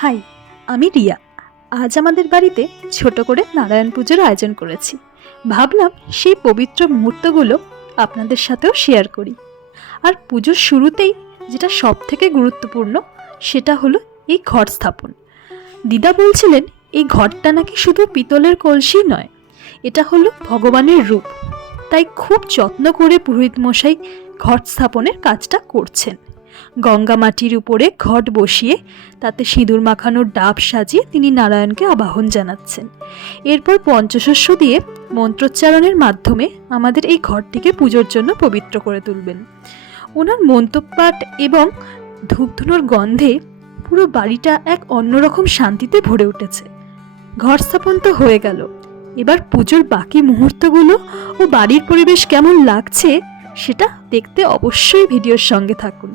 High, আমি রিয়া। আজ আমাদের বাড়িতে ছোট করে নারায়ণ পুজোর আয়োজন করেছি। ভাবলাম সেই পবিত্র মুহূর্তগুলো আপনাদের সাথেও শেয়ার করি। আর পুজোর শুরুতেই যেটা সব থেকে গুরুত্বপূর্ণ সেটা হলো এই ঘট স্থাপন। দিদা বলছিলেন এই ঘরটা নাকি শুধু পিতলের কলসি নয়, এটা হলো ভগবানের রূপ। তাই খুব যত্ন করে পুরোহিত মশাই ঘট স্থাপনের কাজটা করছেন। গঙ্গা মাটির উপরে ঘট বসিয়ে তাতে সিঁদুর মাখানোর ডাব সাজিয়ে তিনি নারায়ণকে আবাহন জানাচ্ছেন। এরপর পঞ্চশস্য দিয়ে মন্ত্রোচ্চারণের মাধ্যমে আমাদের এই ঘরটিকে পুজোর জন্য পবিত্র করে তুলবেন। ওনার মন্তব্যপাঠ এবং ধূপধুনোর গন্ধে পুরো বাড়িটা এক অন্যরকম শান্তিতে ভরে উঠেছে। ঘর স্থাপন তো হয়ে গেল, এবার পুজোর বাকি মুহূর্তগুলো ও বাড়ির পরিবেশ কেমন লাগছে সেটা দেখতে অবশ্যই ভিডিওর সঙ্গে থাকুন।